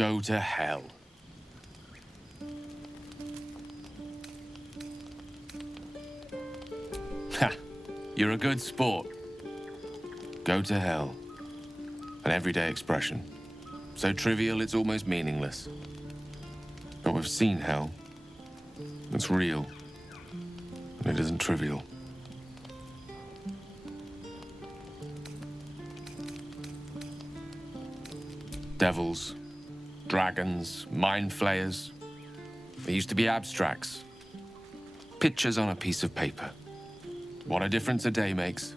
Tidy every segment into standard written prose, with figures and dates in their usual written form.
Go to hell. Ha! You're a good sport. Go to hell. An everyday expression. So trivial it's almost meaningless. But we've seen hell. It's real. And it isn't trivial. Devils, dragons, mind flayers. They used to be abstracts. Pictures on a piece of paper. What a difference a day makes.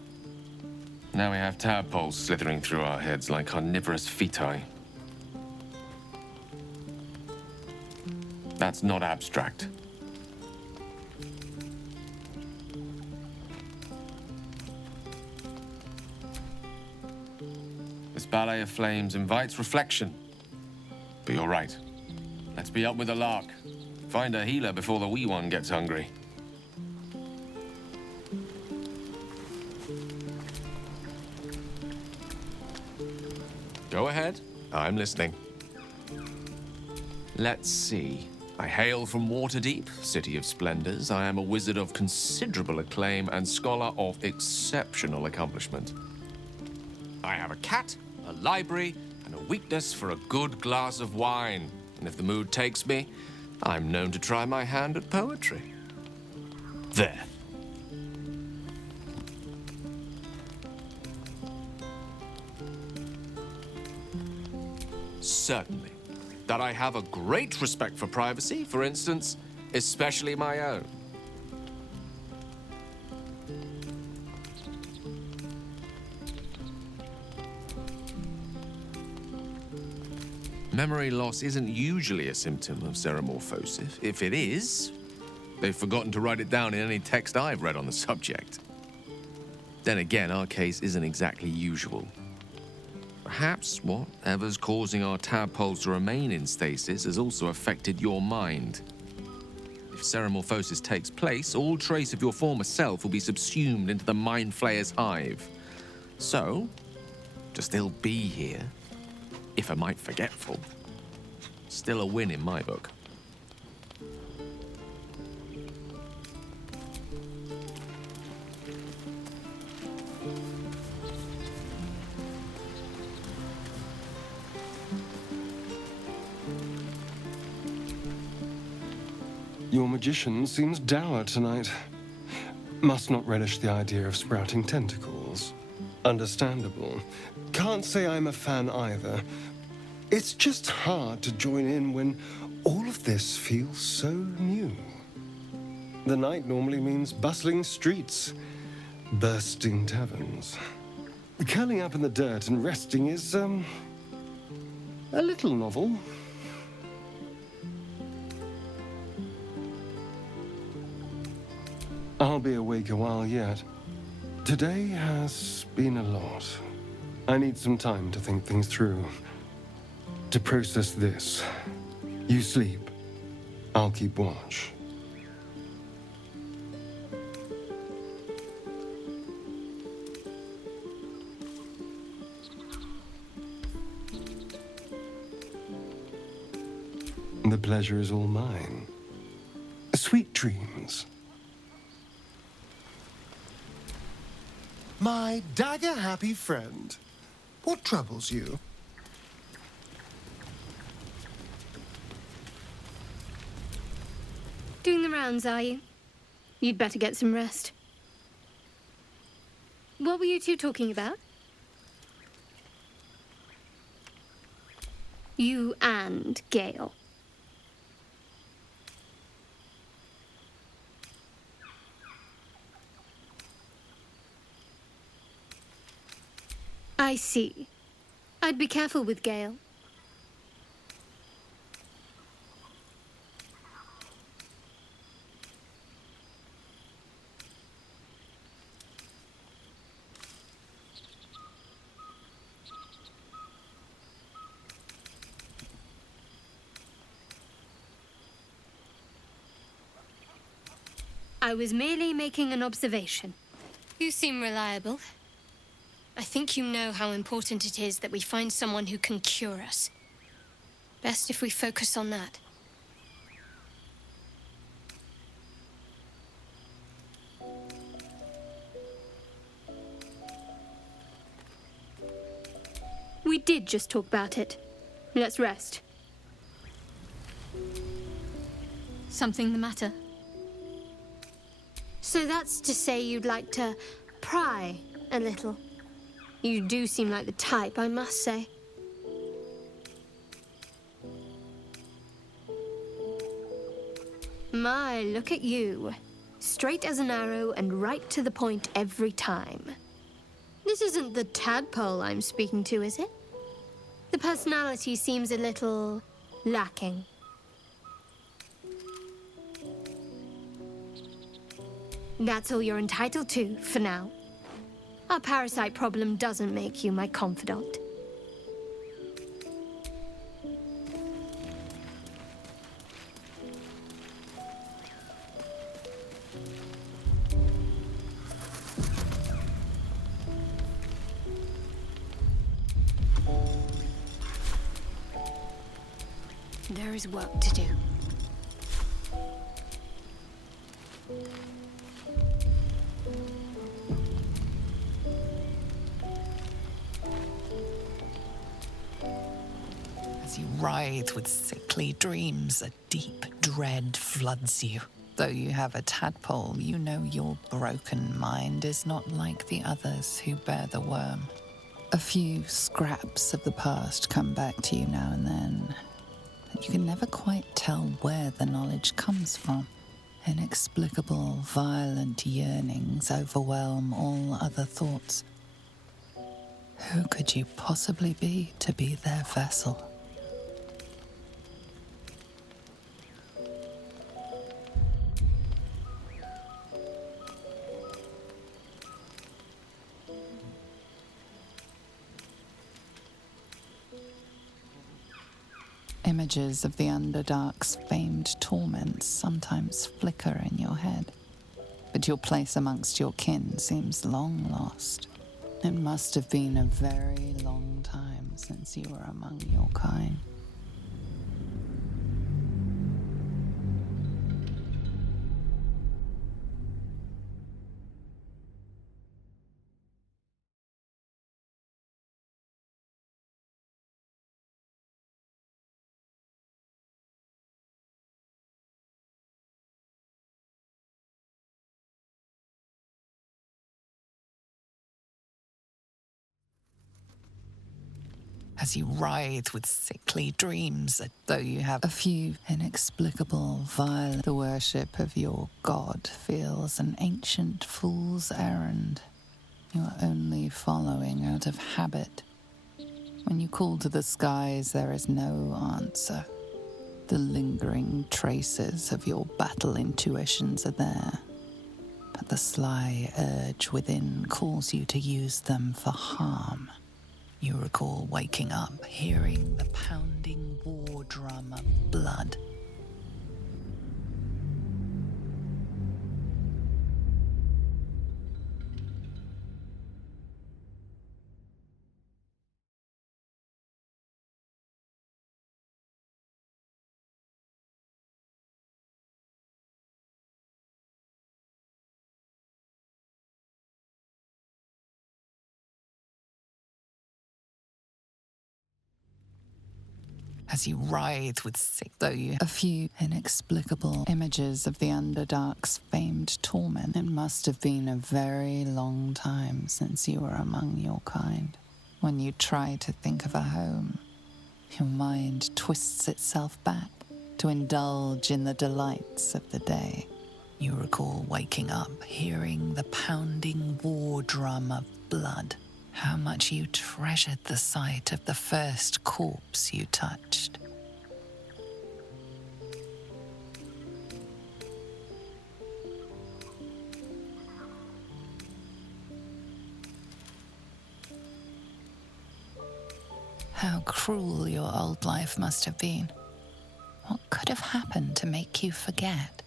Now we have tadpoles slithering through our heads like carnivorous feti. That's not abstract. This ballet of flames invites reflection. But you're right. Let's be up with the lark. Find a healer before the wee one gets hungry. Go ahead. I'm listening. Let's see. I hail from Waterdeep, city of splendors. I am a wizard of considerable acclaim and scholar of exceptional accomplishment. I have a cat, a library, and a weakness for a good glass of wine. And if the mood takes me, I'm known to try my hand at poetry. There. Certainly. That I have a great respect for privacy, for instance, especially my own. Memory loss isn't usually a symptom of xenomorphosis. If it is, they've forgotten to write it down in any text I've read on the subject. Then again, our case isn't exactly usual. Perhaps whatever's causing our tadpoles to remain in stasis has also affected your mind. If xenomorphosis takes place, all trace of your former self will be subsumed into the Mind Flayer's hive. So, to still be here, if a mite forgetful, still a win in my book. Your magician seems dour tonight. Must not relish the idea of sprouting tentacles. Understandable. Can't say I'm a fan either. It's just hard to join in when all of this feels so new. The night normally means bustling streets, bursting taverns. Curling up in the dirt and resting is, a little novel. I'll be awake a while yet. Today has been a lot. I need some time to think things through. To process this. You sleep. I'll keep watch. The pleasure is all mine. Sweet dreams. My dagger-happy friend, what troubles you? Doing the rounds, are you? You'd better get some rest. What were you two talking about? You and Gale. I see. I'd be careful with Gale. I was merely making an observation. You seem reliable. I think you know how important it is that we find someone who can cure us. Best if we focus on that. We did just talk about it. Let's rest. Something the matter? So that's to say you'd like to pry a little. You do seem like the type, I must say. My, look at you. Straight as an arrow and right to the point every time. This isn't the tadpole I'm speaking to, is it? The personality seems a little lacking. That's all you're entitled to, for now. Our parasite problem doesn't make you my confidant. There is work to do. As you writhe with sickly dreams, a deep dread floods you. Though you have a tadpole, you know your broken mind is not like the others who bear the worm. A few scraps of the past come back to you now and then, but you can never quite tell where the knowledge comes from. Inexplicable, violent yearnings overwhelm all other thoughts. Who could you possibly be to be their vessel? Images of the Underdark's famed torments sometimes flicker in your head, but your place amongst your kin seems long lost. It must have been a very long time since you were among your kind. As you writhe with sickly dreams, though you have a few inexplicable, violent, the worship of your god feels an ancient fool's errand. You are only following out of habit. When you call to the skies, there is no answer. The lingering traces of your battle intuitions are there, but the sly urge within calls you to use them for harm. You recall waking up, hearing the pounding war drum of blood. As you writhe with sick, though you a few inexplicable images of the Underdark's famed torment. It must have been a very long time since you were among your kind. When you try to think of a home, your mind twists itself back to indulge in the delights of the day. You recall waking up, hearing the pounding war drum of blood. How much you treasured the sight of the first corpse you touched. How cruel your old life must have been. What could have happened to make you forget?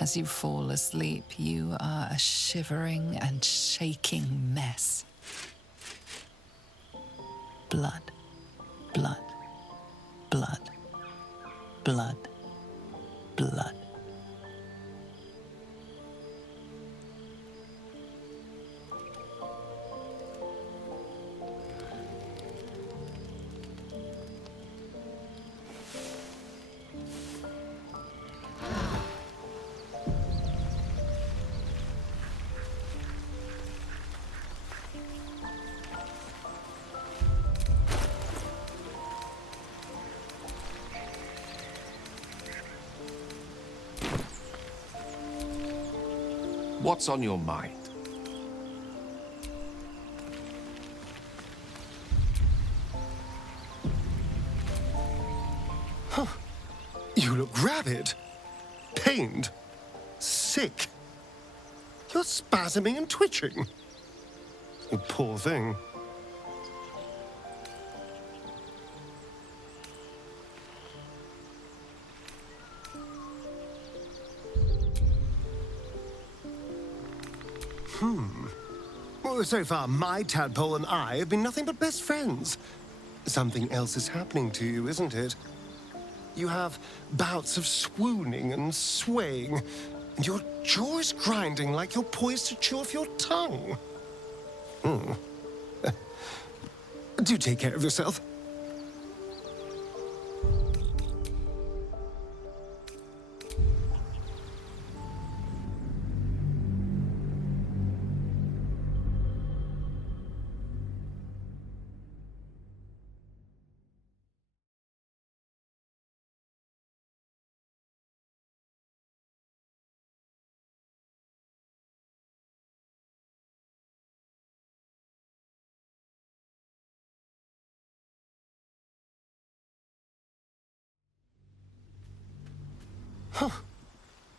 As you fall asleep, you are a shivering and shaking mess. Blood, blood, blood, blood, blood. What's on your mind? You look rabid, pained, sick. You're spasming and twitching. You poor thing. Well, so far, my tadpole and I have been nothing but best friends. Something else is happening to you, isn't it? You have bouts of swooning and swaying, and your jaw is grinding like you're poised to chew off your tongue. Do take care of yourself.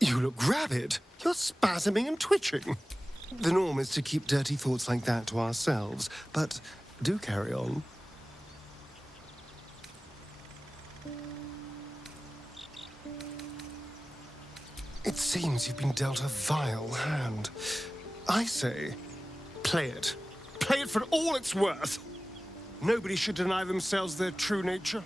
You look rabid. You're spasming and twitching. The norm is to keep dirty thoughts like that to ourselves, but do carry on. It seems you've been dealt a vile hand. I say, play it. Play it for all it's worth. Nobody should deny themselves their true nature.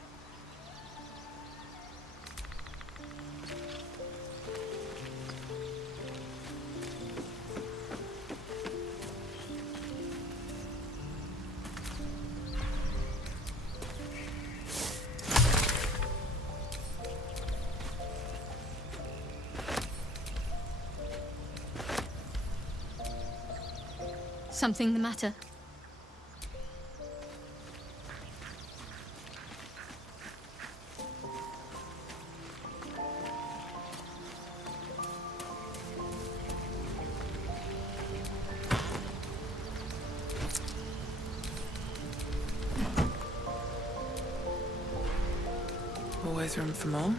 Something the matter? Always room for more.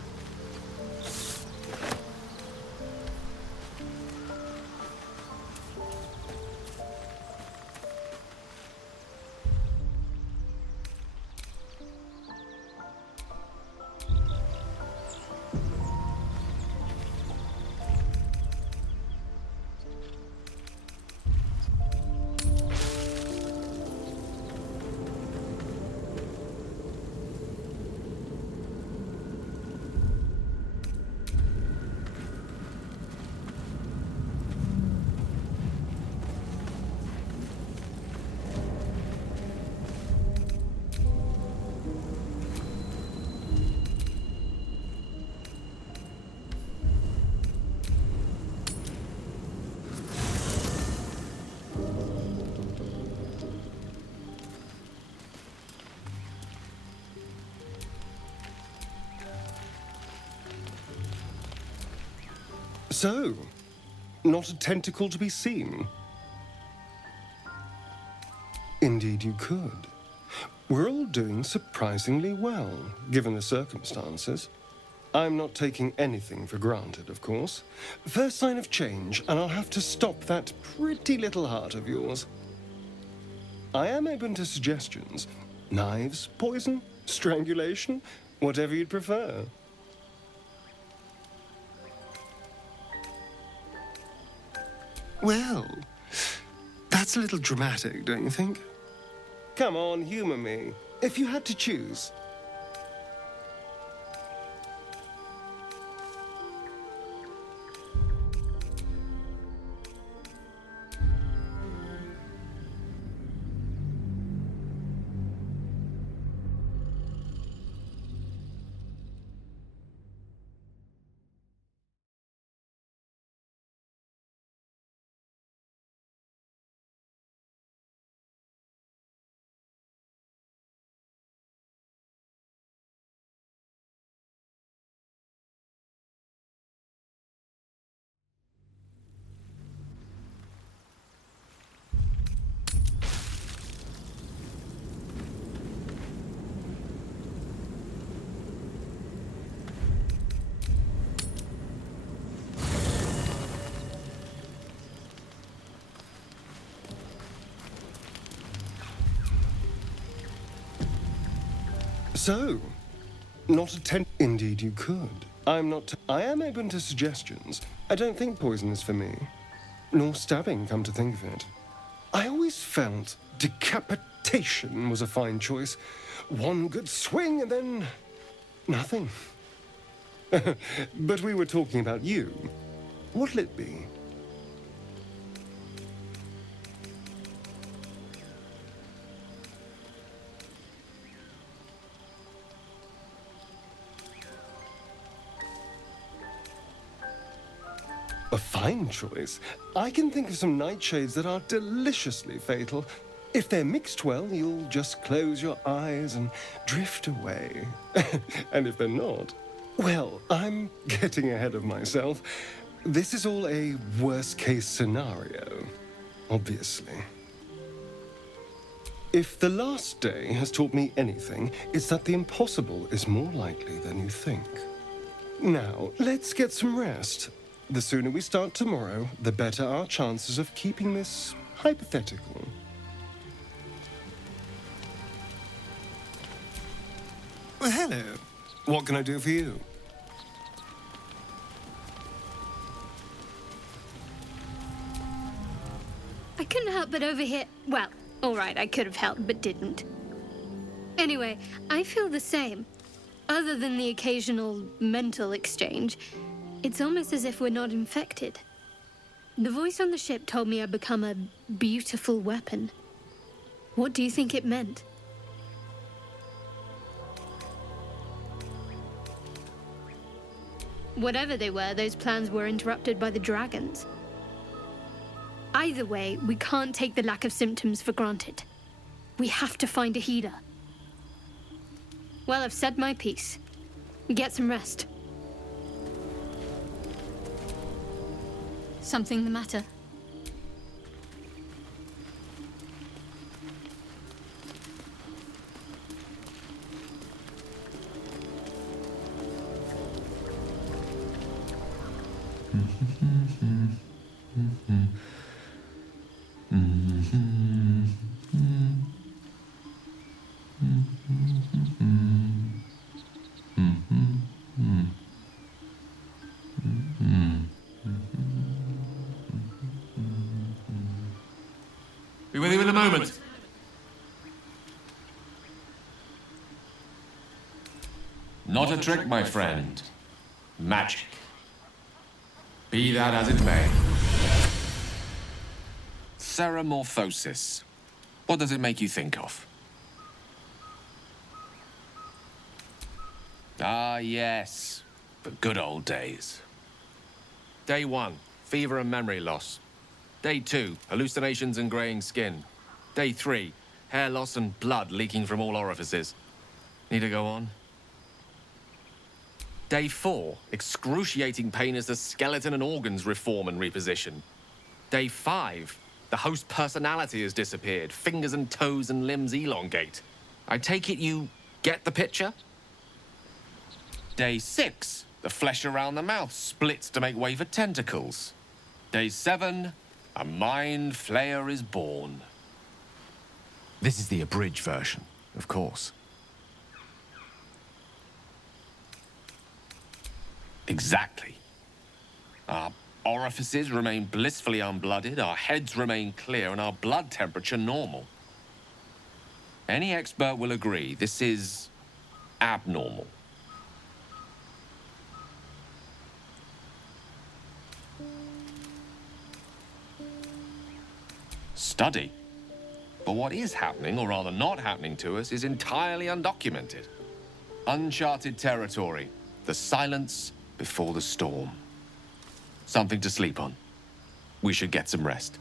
So, not a tentacle to be seen? Indeed you could. We're all doing surprisingly well, given the circumstances. I'm not taking anything for granted, of course. First sign of change, and I'll have to stop that pretty little heart of yours. I am open to suggestions. Knives, poison, strangulation, whatever you'd prefer. Well, that's a little dramatic, don't you think? Come on, humor me. If you had to choose. So, not attend. Indeed, you could. I'm not. I am open to suggestions. I don't think poison is for me. Nor stabbing, come to think of it. I always felt decapitation was a fine choice. One good swing and then nothing. But we were talking about you. What'll it be? A fine choice. I can think of some nightshades that are deliciously fatal. If they're mixed well, you'll just close your eyes and drift away. And if they're not, well, I'm getting ahead of myself. This is all a worst-case scenario, obviously. If the last day has taught me anything, it's that the impossible is more likely than you think. Now, let's get some rest. The sooner we start tomorrow, the better our chances of keeping this hypothetical. Well, hello. What can I do for you? I couldn't help but overhear. Well, all right, I could have helped, but didn't. Anyway, I feel the same. Other than the occasional mental exchange, it's almost as if we're not infected. The voice on the ship told me I'd become a beautiful weapon. What do you think it meant? Whatever they were, those plans were interrupted by the dragons. Either way, we can't take the lack of symptoms for granted. We have to find a healer. Well, I've said my piece. Get some rest. Something the matter? Be with you in a moment. Not a trick, my friend. Magic. Be that as it may. Ceramorphosis. What does it make you think of? Ah, yes. The good old days. Day 1, fever and memory loss. Day 2, hallucinations and graying skin. Day 3, hair loss and blood leaking from all orifices. Need to go on? Day 4, excruciating pain as the skeleton and organs reform and reposition. Day 5, the host personality has disappeared. Fingers and toes and limbs elongate. I take it you get the picture? Day 6, the flesh around the mouth splits to make way for tentacles. Day 7, a mind flayer is born. This is the abridged version, of course. Exactly. Our orifices remain blissfully unblooded, our heads remain clear, and our blood temperature normal. Any expert will agree this is abnormal. Study. But what is happening, or rather not happening to us, is entirely undocumented. Uncharted territory. The silence before the storm. Something to sleep on. We should get some rest.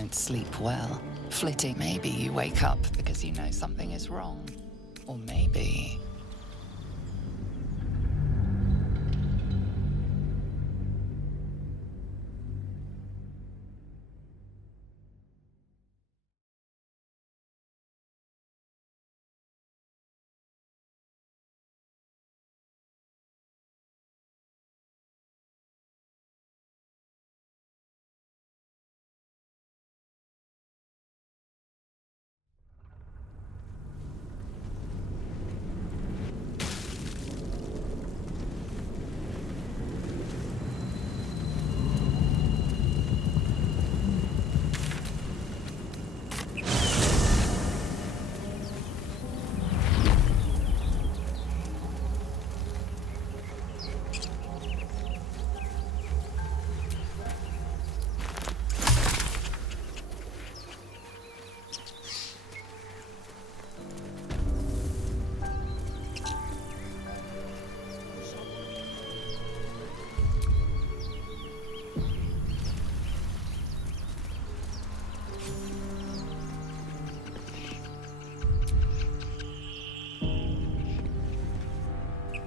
don't sleep well. Flitting, maybe you wake up because you know something is wrong. Or maybe...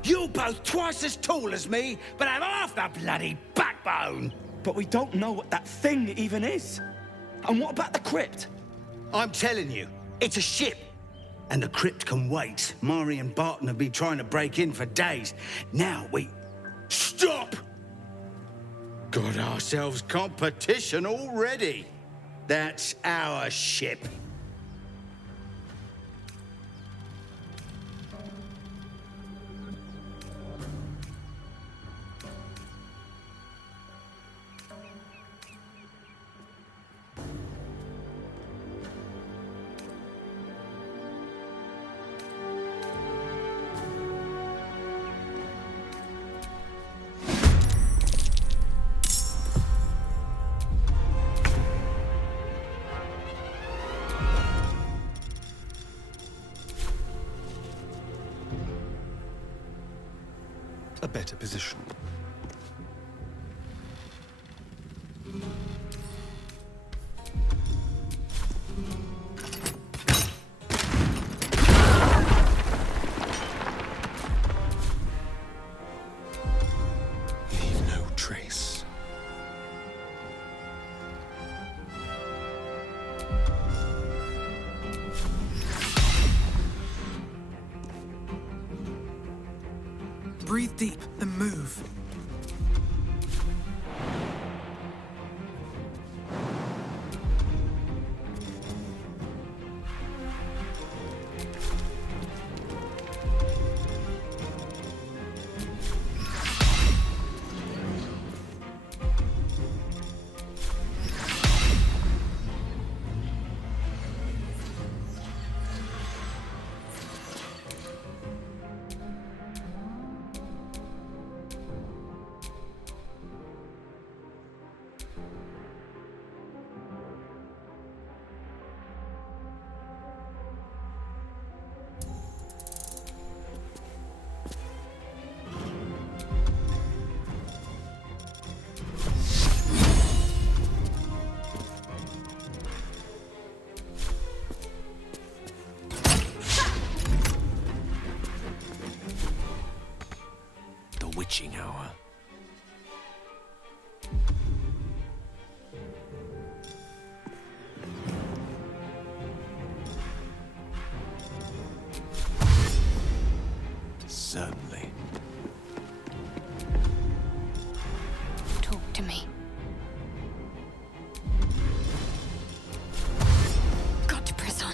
You're both twice as tall as me, but have half the bloody backbone! But we don't know what that thing even is. And what about the crypt? I'm telling you, it's a ship. And the crypt can wait. Mari and Barton have been trying to break in for days. Now we... Stop! Got ourselves competition already. That's our ship. A better position. Leave no trace. Breathe deep and move. Witching hour. Certainly. Talk to me. Got to press on.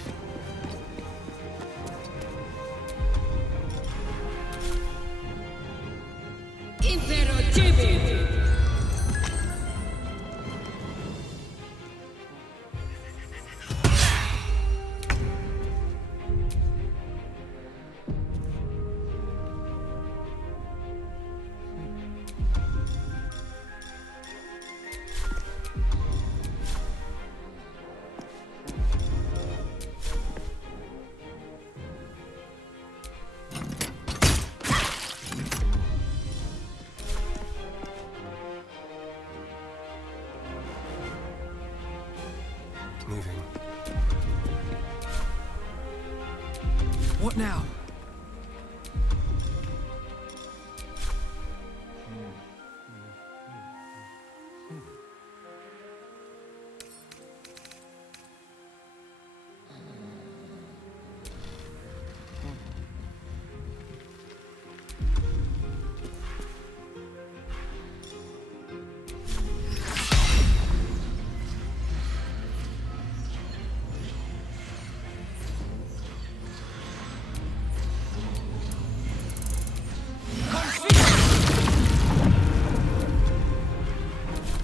What now?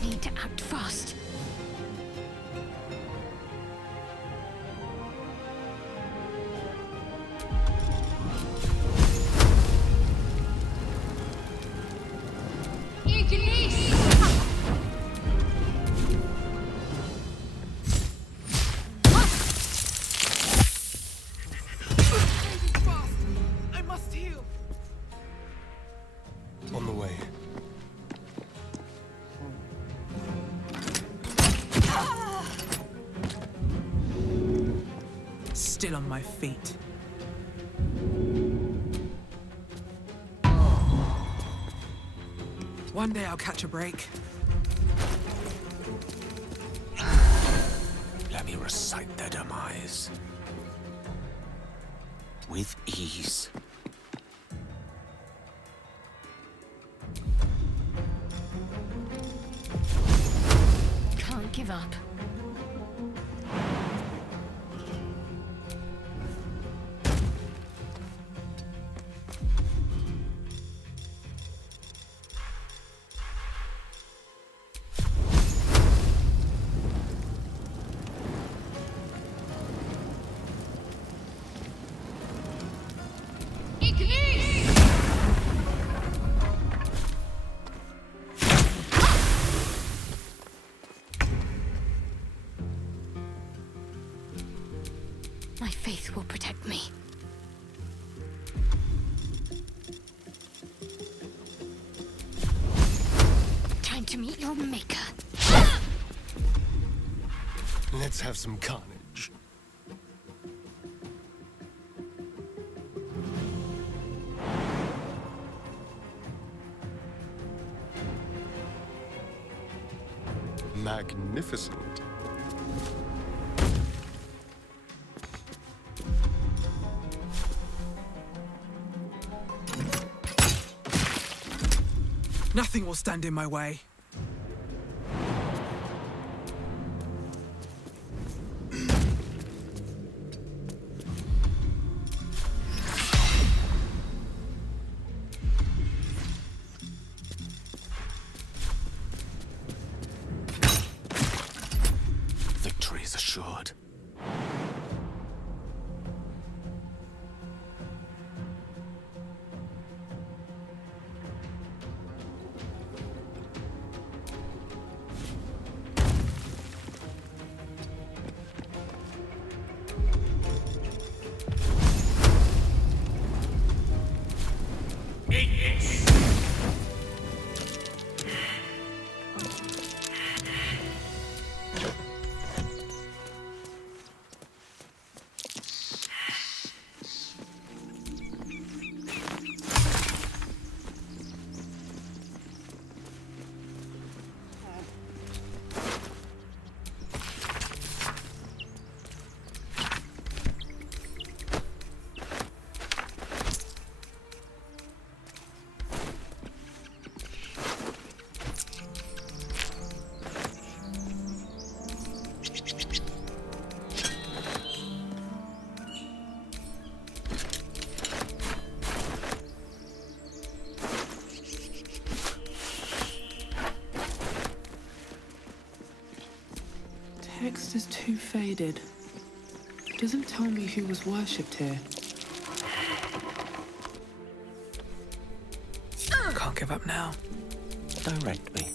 Need to act fast. I must heal. On the way. Still on my feet. One day I'll catch a break. Let me recite their demise. With ease. Can't give up. My faith will protect me. Time to meet your maker. Let's have some carnage. Magnificent. Nothing will stand in my way. Victory is assured. Text is too faded. Doesn't tell me who was worshipped here. Can't give up now. Direct me.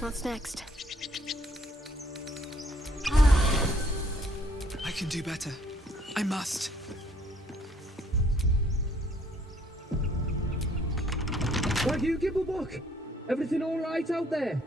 What's next? I can do better. I must. Like you, Gibblebuck? Everything all right out there?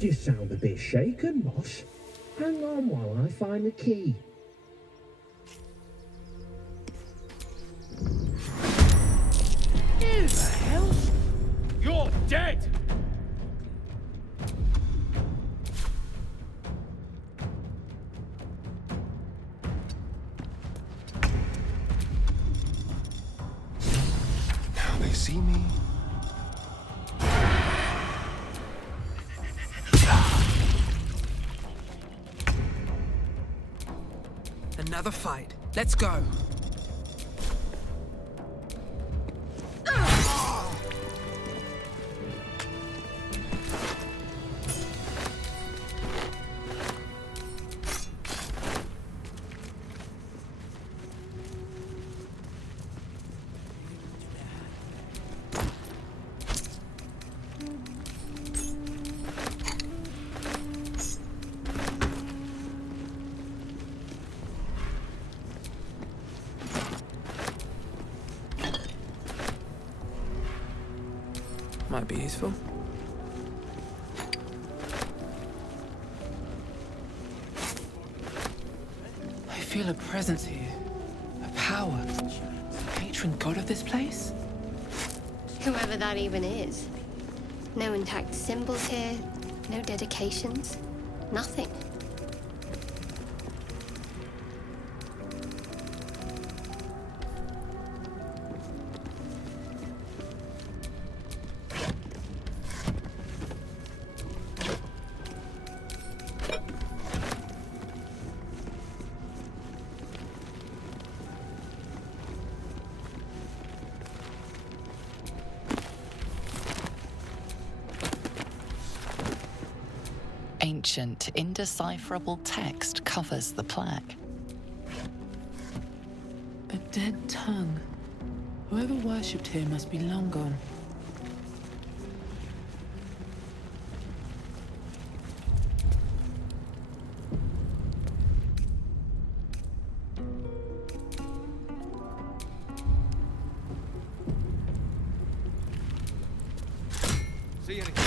You sound a bit shaken, Moss. Hang on while I find the key. Who the hell? You're dead! Now they see me. Another fight. Let's go. Might be useful. I feel a presence here. A power. The patron god of this place? Whoever that even is. No intact symbols here, no dedications, nothing. Ancient, indecipherable text covers the plaque. A dead tongue. Whoever worshipped here must be long gone. See anything?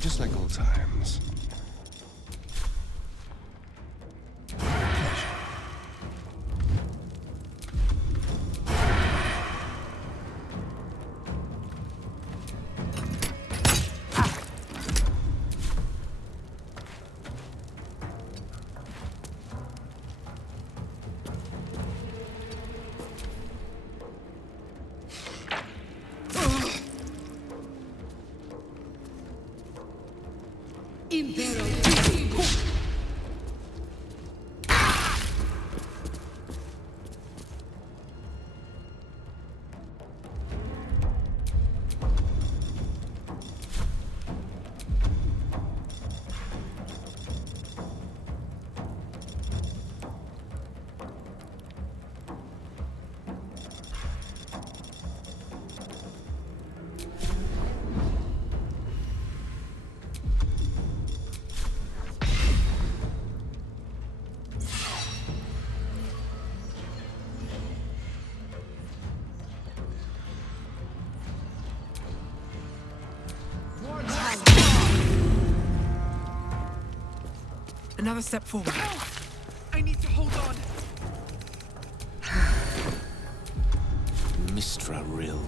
Just like old times. Another step forward. I need to hold on. Mistra Rill.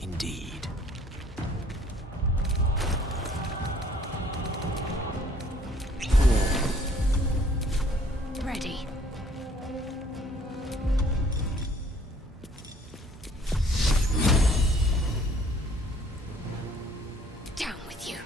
Indeed. Ready. Down with you.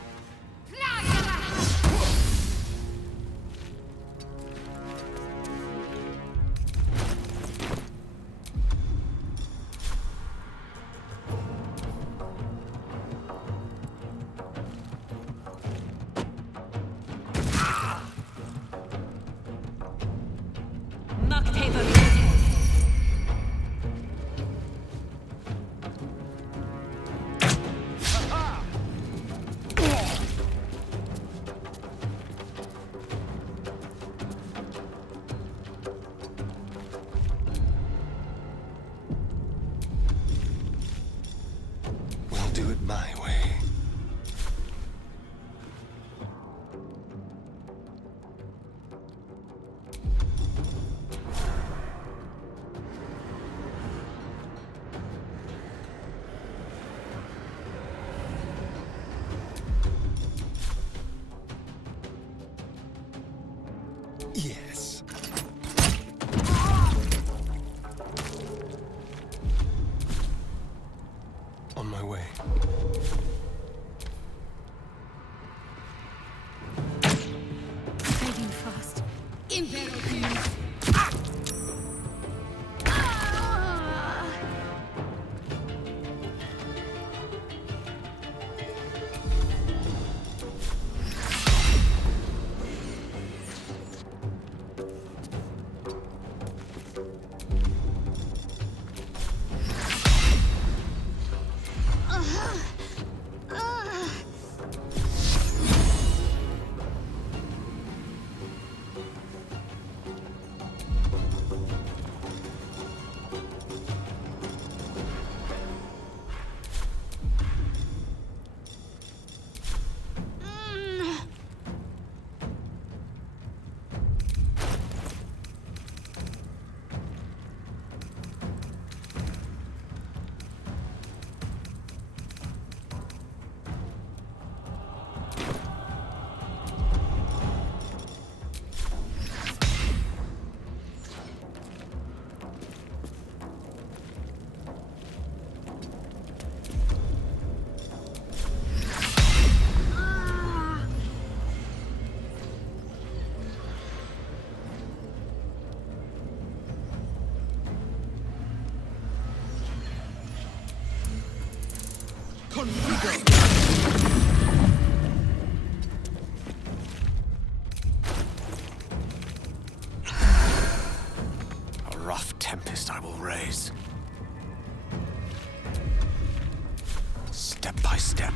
We'll do it my way. Yes. On my way. Moving fast. Impero. A rough tempest I will raise. Step by step.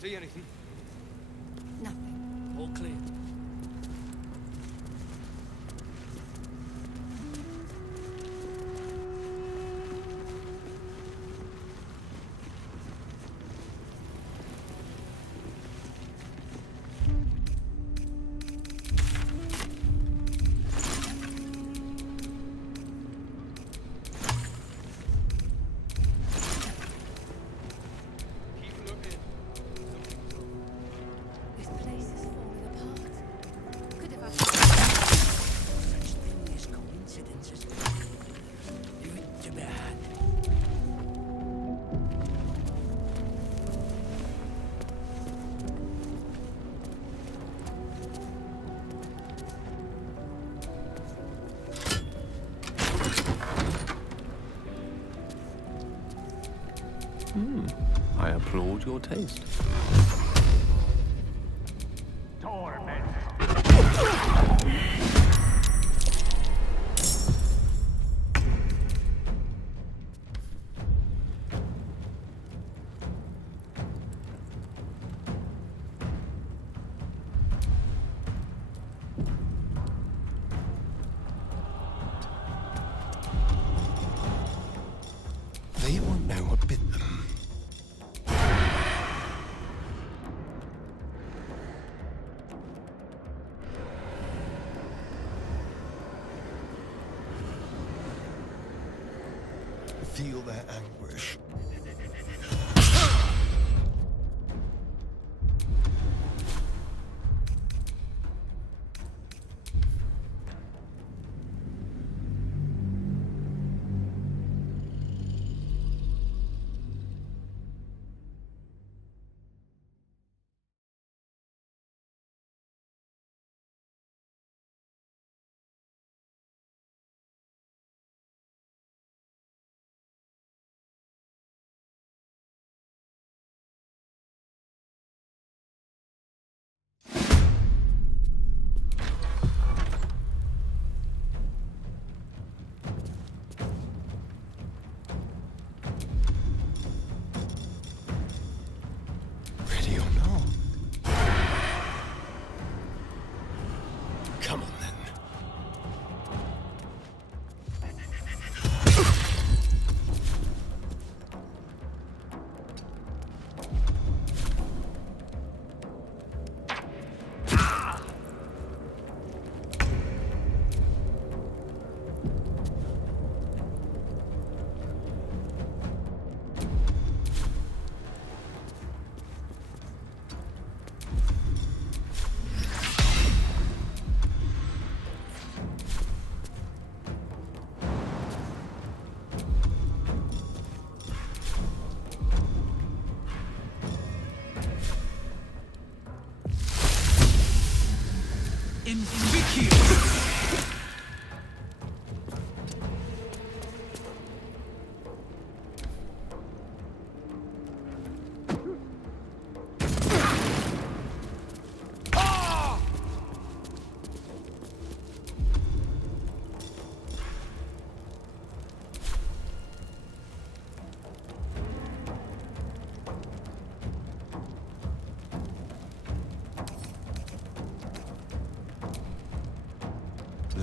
See anything? Nothing. All clear. This place is falling apart. Could have Such thing as coincidences. Leave it to bad. I applaud your taste. They won't know what bit them. Feel their anguish.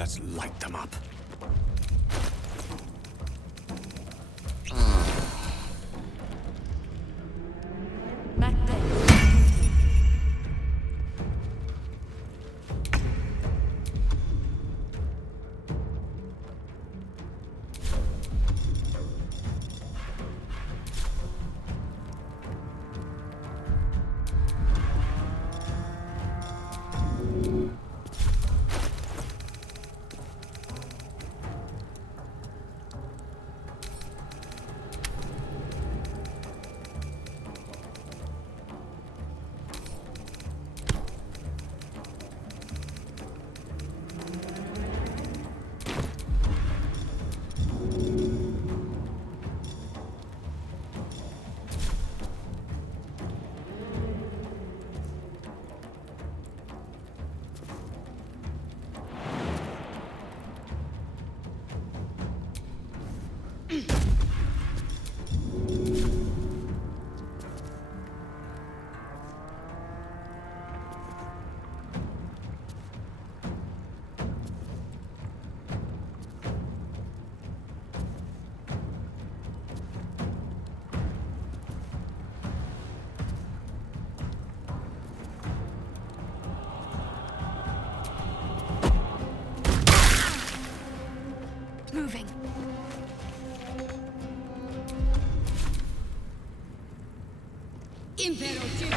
Let's light them up. Back there. Moving. Imperative.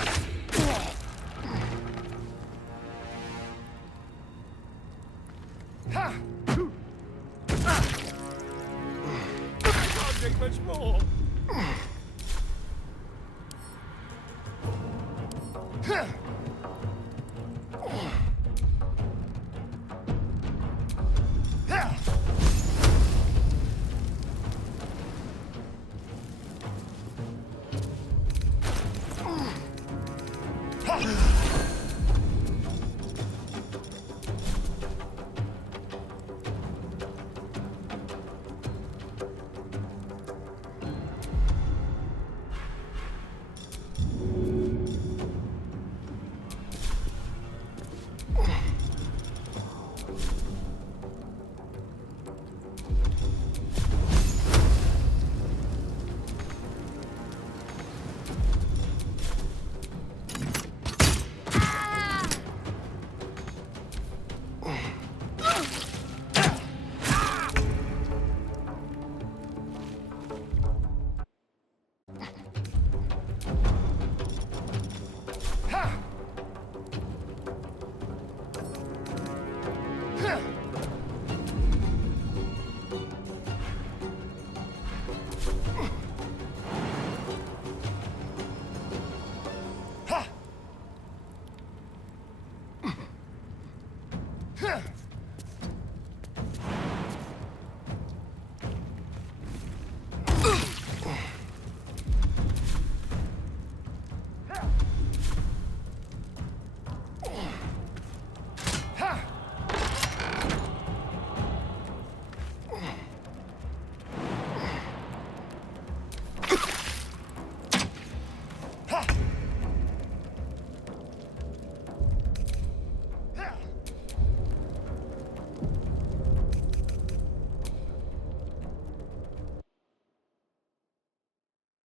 I can't take much more.